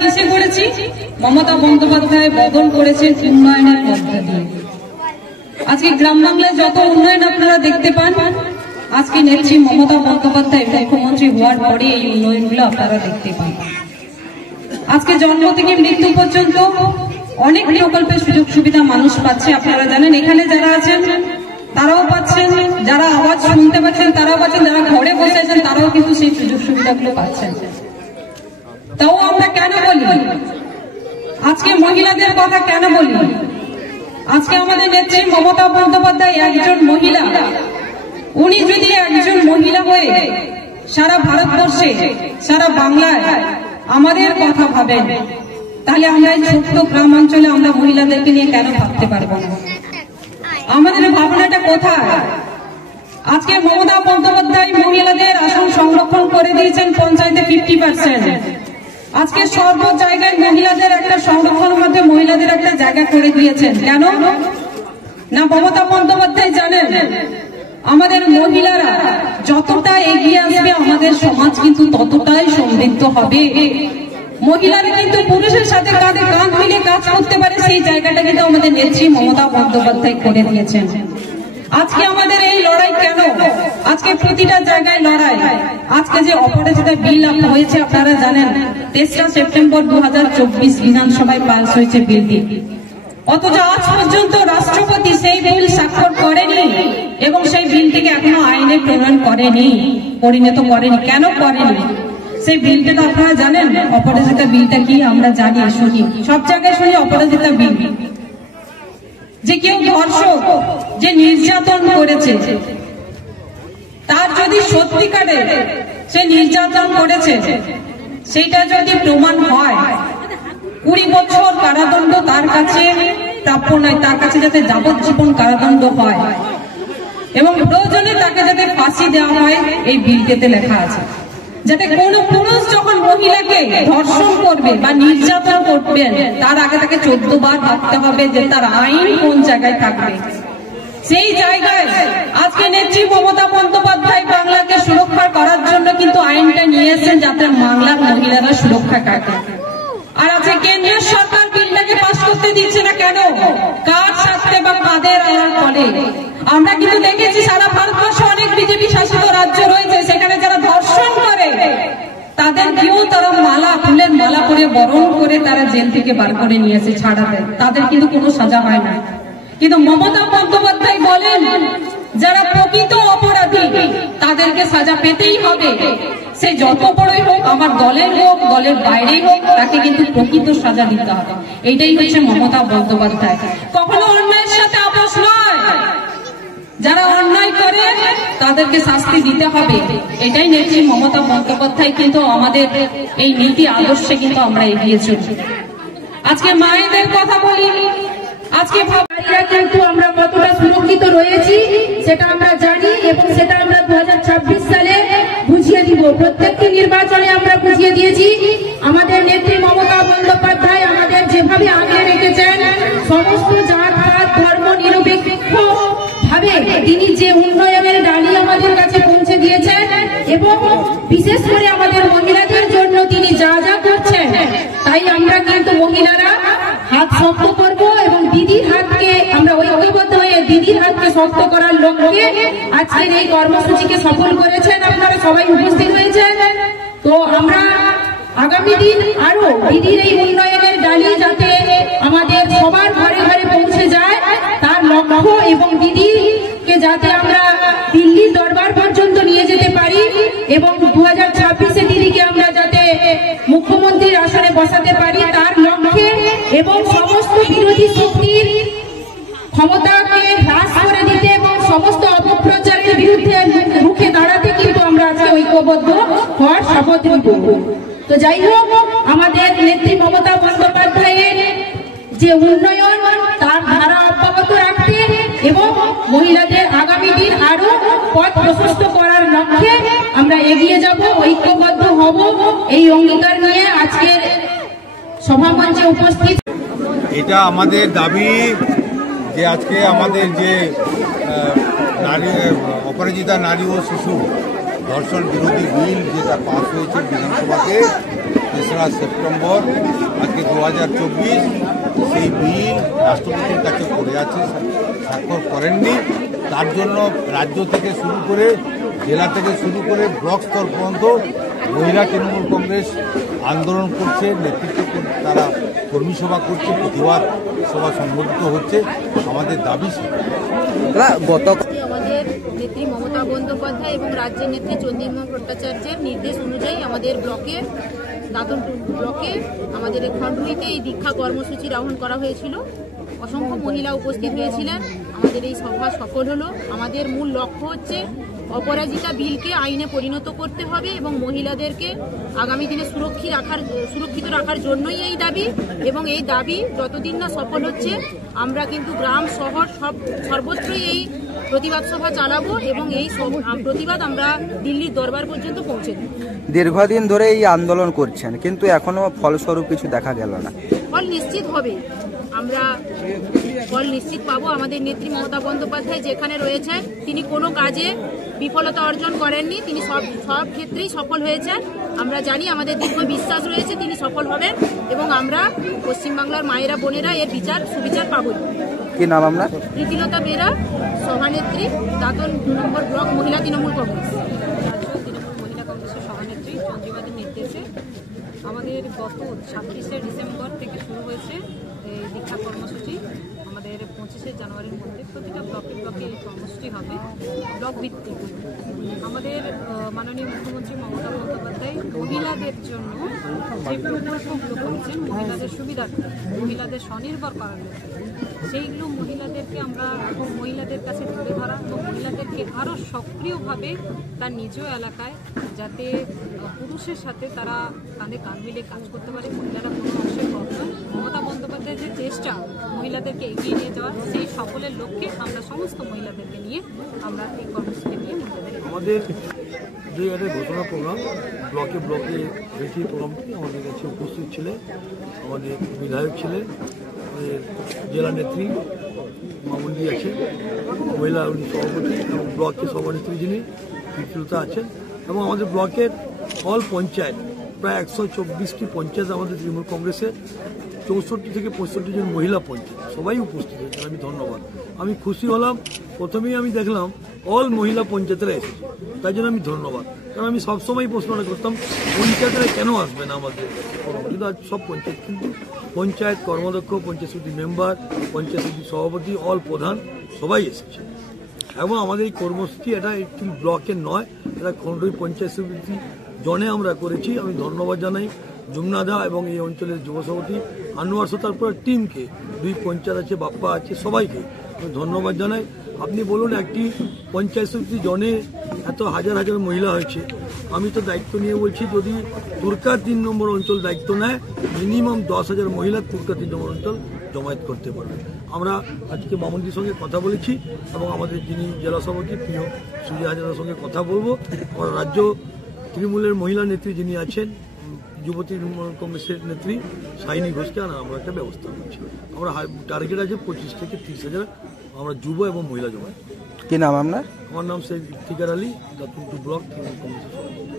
কিসে করেছি? মমতা বন্দ্যোপাধ্যায় বদল করেছেন উন্নয়নের মধ্যে দিয়ে। আজকে গ্রাম বাংলায় যত উন্নয়ন আপনারা দেখতে পান, আজকে নেত্রী মমতা বন্দ্যোপাধ্যায় মুখ্যমন্ত্রী হওয়ার পরে এই উন্নয়নগুলো আপনারা দেখতে পান। আজকে জন্ম থেকে মৃত্যু পর্যন্ত অনেক প্রকল্পের সুযোগ সুবিধা মানুষ পাচ্ছে। আপনারা জানেন, এখানে যারা আছেন তারাও পাচ্ছেন, যারা আওয়াজ শুনতে পাচ্ছেন তারাও পাচ্ছেন, যারা ঘরে বসে আছেন তারাও কিন্তু সেই সুযোগ সুবিধাগুলো পাচ্ছেন। তাও আমরা কেন বলি, আজকে মহিলাদের কথা কেন বলি? আজকে আমাদের নেত্রী মমতা বন্দ্যোপাধ্যায় একজন মহিলা। উনি যদি একজন মহিলা হয়ে সারা ভারতবর্ষে, সারা বাংলায় আমাদের কথা ভাবেন, তাহলে আমরা এই ছোট্ট গ্রাম অঞ্চলে আমরা মহিলাদেরকে নিয়ে কেন ভাবতে পারবো না? আমাদের ভাবনাটা কোথায়? আজকে মমতা বন্দ্যোপাধ্যায় মহিলাদের আসন সংরক্ষণ করে দিয়েছেন পঞ্চায়েতে 50%। আজকে সর্ব জায়গায় মহিলাদের একটা সংরক্ষণের মধ্যে মহিলাদের একটা জায়গা করে দিয়েছেন। কেন না? মমতা বন্দ্যোপাধ্যায় জানেন, আমাদের মহিলারা যতটা এগিয়ে আসবে আমাদের সমাজ কিন্তু ততটাই সমৃদ্ধ হবে। মহিলারা কিন্তু পুরুষের সাথে কাঁধে কাঁধ মিলিয়ে কাজ করতে পারে, সেই জায়গাটা কিন্তু আমাদের নেত্রী মমতা বন্দ্যোপাধ্যায় করে দিয়েছেন। আজকে আমাদের এই লড়াই কেন? আজকে প্রতিটা জায়গায় লড়াই। আজকে যে অপরাজিতা বিল হয়েছে আপনারা জানেন, 3রা সেপ্টেম্বর 2024 বিধানসভায় পাস হয়েছে বিলটি। অথচ আজ পর্যন্ত রাষ্ট্রপতি সেই বিল স্বাক্ষর করেনি এবং সেই বিলটিকে এখনো আইনে প্রণয়ন করেনি, পরিণত করেনি। কেন করেনি? সেই বিলটা তো আপনারা জানেন, অপরাজিতা বিলটা কি আমরা জানি, শুনি, সব জায়গায় শুনি অপরাজিতা বিল। যে কেউ ধর্ষক, যে নির্যাতন করেছে, তার যদি সত্যিকারে সে নির্যাতন করেছে সেটা যদি প্রমাণ হয়, 20 বছর কারাদণ্ড তার কাছে প্রাপ্য নয়, তার কাছে যাতে যাবজ্জীবন কারাদণ্ড হয় এবং প্রয়োজনে তাকে যাতে ফাঁসি দেওয়া হয়, এই বিলটিতে লেখা আছে। যাতে কোনো পুরুষ যখন মহিলাকে ধর্ষণ করবে বা নির্যাতন করবেন, তার আগে তাকে 14 বার ভাবতে হবে যে তার আইন কোন জায়গায় থাকবে। সেই জায়গায় আজকে নেত্রী মমতা বন্দ্যোপাধ্যায় বাংলাকে সুরক্ষা করার জন্য কিন্তু আইনটা নিয়ে এসেছেন, যাতে বাংলার মহিলারা সুরক্ষা থাকে। আর আজকে কেন্দ্রীয় সরকার বিলটাকে পাস করতে দিচ্ছে না কেন? কার স্বার্থে বা কাদের ফলে? আমরা কিন্তু দেখেছি সারা ভারতবর্ষে অনেক বিজেপি শাসিত রাজ্য রয়েছে, সেখানে যারা ধর্ষণ করে তাদের কেউ তারা মালা, ফুলের মালা করে বরণ করে তারা জেল থেকে বার করে নিয়েছে, ছাড়া দেয়, তাদের কিন্তু কোনো সাজা হয় না। কিন্তু মমতা বন্দ্যোপাধ্যায় বলেন, যারা প্রকৃত অপরাধী তাদেরকে সাজা পেতেই হবে, সে যত বড়ই হোক, আমার দলের হোক, দলের বাইরেই হোক, তাকে কিন্তু প্রকৃত সাজা দিতে হবে। এইটাই হচ্ছে মমতা বন্দ্যোপাধ্যায়। কখনো অন্যায়ের সাথে আপোষ নয়, যারা অন্যায় করে তাদেরকে শাস্তি দিতে হবে। এটাই নেত্রী মমতা বন্দ্যোপাধ্যায় কিন্তু আমাদের এই নীতি আদর্শে কিন্তু আমরা এগিয়ে চলি। আজকে মায়েদের কথা বলি, আজকে ভাইরা কিন্তু আমরা কতটা সুরক্ষিত রয়েছি সেটা আমরা জানি এবং সেটা আমরা 2026 সালে বুঝিয়ে দিব। প্রত্যেকটি নির্বাচনে আমরা বুঝিয়ে দিয়েছি। আমাদের নেত্রী মমতা বন্দ্যোপাধ্যায় আমাদের যেভাবে আগলে রেখেছেন, সমস্ত জাত পাত ধর্ম নিরপেক্ষ ভাবে তিনি যে উন্নয়নের ডালি আমাদের কাছে পৌঁছে দিয়েছেন এবং বিশেষ করে আমাদের মহিলাদের জন্য তিনি যা যা করছেন, তাই আমরা কিন্তু মহিলারা হাত শক্ত করব এবং দিদির হাতকে আমরা ঐক্যবদ্ধ হয়ে দিদির হাতকে শক্ত করার লক্ষ্যে আজকের এই কর্মসূচিকে সফল করেছেন। আপনারা সবাই উপস্থিত হয়েছেন। তো আমরা আগামী দিন আরো দিদির এই উন্নয়নের ডালি যাতে আমাদের সবার ঘরে ঘরে পৌঁছে যায় তার লক্ষ্য এবং দিদিকে যাতে আমরা দিল্লির দরবার পর্যন্ত নিয়ে যেতে পারি এবং 2026-এ দিদিকে আমরা যাতে মুখ্যমন্ত্রীর আসনে বসাতে পারি তার লক্ষ্যে এবং সমস্ত বিরোধী শক্তির ক্ষমতাকে হ্রাস করে দিতে এবং সমস্ত অপপ্রচারের বিরুদ্ধে রুখে দাঁড়াতে কিন্তু আমরা আজকে ঐক্যবদ্ধ হওয়ার শপথ নিব। তো যাই হোক, আমাদের নেত্রী মমতা বন্দ্যোপাধ্যায়ের যে উন্নয়ন তার ধারা অব্যাহত রাখতে এবং মহিলাদের আগামী দিন আরো পথ প্রশস্ত করার লক্ষ্যে আমরা এগিয়ে যাব, ঐক্যবদ্ধ হব, এই অঙ্গীকার নিয়ে আজকের সভামঞ্চে উপস্থিত। এটা আমাদের দাবি যে আজকে আমাদের যে নারী অপরাজিতা নারী ও শিশু ধর্ষণ বিরোধী বিল যেটা পাস হয়েছে বিধানসভাতে, তেসরা সেপ্টেম্বর আজকে 2024 সেই বিল রাষ্ট্রপতির কাছে পড়ে আছে, স্বাক্ষর করেননি। তার জন্য রাজ্য থেকে শুরু করে জেলা থেকে শুরু করে ব্লক স্তর পর্যন্ত মহিলা তৃণমূল কংগ্রেস আন্দোলন করছে, নেতৃত্ব তারা কর্মী সভা করছে, প্রতিবাদ সভা সংগঠিত হচ্ছে। আমাদের দাবি আমাদের নেত্রী মমতা বন্দ্যোপাধ্যায় এবং রাজ্যের নেত্রী চন্দ্রিমা ভট্টাচার্যের নির্দেশ অনুযায়ী আমাদের দাঁতন ব্লকে আমাদের খণ্ডুইতে এই দীক্ষা কর্মসূচির আহ্বান করা হয়েছিল। অসংখ্য মহিলা উপস্থিত হয়েছিলেন। আমাদের এই সভা সফল হলো। আমাদের মূল লক্ষ্য হচ্ছে অপরাজিতা বিলকে আইনে পরিণত করতে হবে এবং মহিলাদেরকে আগামী দিনে সুরক্ষিত রাখার জন্যই এই দাবি। এবং এই দাবি যতদিন না সফল হচ্ছে আমরা কিন্তু গ্রাম শহর সর্বত্রই এই প্রতিবাদ সভা চালাবো এবং এই প্রতিবাদ আমরা দিল্লির দরবার পর্যন্ত পৌঁছে দেব। দীর্ঘদিন ধরে এই আন্দোলন করছেন, কিন্তু এখনো ফলস্বরূপ কিছু দেখা গেল না। ফল নিশ্চিত হবে, আমরা ফল নিশ্চিত পাবো। আমাদের নেত্রী মমতা বন্দ্যোপাধ্যায় যেখানে রয়েছেন তিনি কোনো কাজে বিফলতা অর্জন করেননি, তিনি সব ক্ষেত্রেই সফল হয়েছেন। আমরা জানি, আমাদের দীর্ঘ বিশ্বাস রয়েছে তিনি সফল হবেন এবং আমরা পশ্চিমবাংলার মায়েরা বোনেরা এর সুবিচার পাবো। কি নাম আপনার? প্রীতিলতা বেরা, সভানেত্রী, দাঁতন 2 নম্বর ব্লক মহিলা তৃণমূল কংগ্রেস। তৃণমূল মহিলা কংগ্রেসের সভানেত্রী চন্দ্রিমাদের নির্দেশে আমাদের গত 26শে ডিসেম্বর থেকে শুরু হয়েছে এই দীক্ষা কর্মসূচি। আমাদের 25শে জানুয়ারির মধ্যে প্রতিটা ব্লকে এই কর্মসূচি হবে ব্লক ভিত্তিক। আমাদের মাননীয় মুখ্যমন্ত্রী মমতা বন্দ্যোপাধ্যায় মহিলাদের জন্য যে প্রকল্পগুলো করেছেন, মহিলাদের সুবিধার্থে, মহিলাদের স্বনির্ভর করার জন্য, সেইগুলো মহিলাদেরকে আমরা মহিলাদের কাছে তুলে ধরা এবং মহিলাদেরকে আরও সক্রিয়ভাবে তার নিজ এলাকায় যাতে পুরুষের সাথে তারা কাঁধে কাঁধ মিলে কাজ করতে পারে, মহিলারা কোনো অংশে কম নয়। মমতা বন্দ্যোপাধ্যায়ের যে চেষ্টা মহিলাদেরকে এগিয়ে নিয়ে যাওয়ার, সেই সফলের লক্ষ্যে আমরা সমস্ত মহিলাদেরকে নিয়ে আমরা এই কর্মসূচি নিয়ে আমাদের যে একটা ঘোষণা প্রোগ্রাম ব্লকে হয়েছে, প্রোগ্রামটি আমাদের কাছে উপস্থিত ছিলেন আমাদের বিধায়ক ছিলেন, আমাদের জেলা নেত্রী মামুন্দি আছে, মহিলা সভাপতি এবং ব্লকের সভানেত্রী যিনি প্রীতিলতা আছেন, এবং আমাদের ব্লকের অল পঞ্চায়েত প্রায় 124টি পঞ্চায়েত আমাদের তৃণমূল কংগ্রেসের 64 থেকে 65 জন মহিলা পঞ্চায়েত সবাই উপস্থিত হয়েছেন। আমি ধন্যবাদ, আমি খুশি হলাম। প্রথমেই আমি দেখলাম অল মহিলা পঞ্চায়েতরা এসেছে, তাই জন্য আমি ধন্যবাদ। কারণ আমি সবসময় প্রশ্নটা করতাম পঞ্চায়েতরা কেন আসবে না আমাদের, কিন্তু আজ সব পঞ্চায়েত, কিন্তু পঞ্চায়েত কর্মদক্ষ, পঞ্চায়েত সমিতি মেম্বার, পঞ্চায়েত সমিতি সভাপতি, অল প্রধান সবাই এসেছে। এবং আমাদের এই কর্মসূচি এটা একটি ব্লকের নয়, এটা খণ্ডই পঞ্চায়েত সমিতি জনে আমরা করেছি। আমি ধন্যবাদ জানাই যমুনাদা এবং এই অঞ্চলের যুব সভাপতি আনোয়ার সরকার পুরো টিমকে, 2 পঞ্চায়েত আছে, বাপ্পা আছে, সবাইকে আমি ধন্যবাদ জানাই। আপনি বলুন, একটি পঞ্চায়েত সমিতি জনে এত হাজার হাজার মহিলা হয়েছে। আমি তো দায়িত্ব নিয়ে বলছি, যদি তুরকা 3 নম্বর অঞ্চল দায়িত্ব নেয়, মিনিমাম 10,000 মহিলা তুরকা 3 নম্বর অঞ্চল জমায়েত করতে পারবে। আমরা আজকে মামুন্দির সঙ্গে কথা বলেছি এবং আমাদের যিনি জেলা সভাপতি প্রিয় সুজয় হাজারের সঙ্গে কথা বলবো। আমার রাজ্য তৃণমূলের মহিলা নেত্রী যিনি আছেন, যুব তৃণমূল কংগ্রেসের নেত্রী সাইনী ঘোষকে আমরা একটা ব্যবস্থা করছি। আমরা টার্গেট আছে 25 থেকে 30,000 আমরা যুব এবং মহিলা জমায়েত। কি নাম আপনার? আমার নাম শেখ ইফতিকার আলী, দাতুন 2 ব্লক তৃণমূল কংগ্রেসের সভাপতি।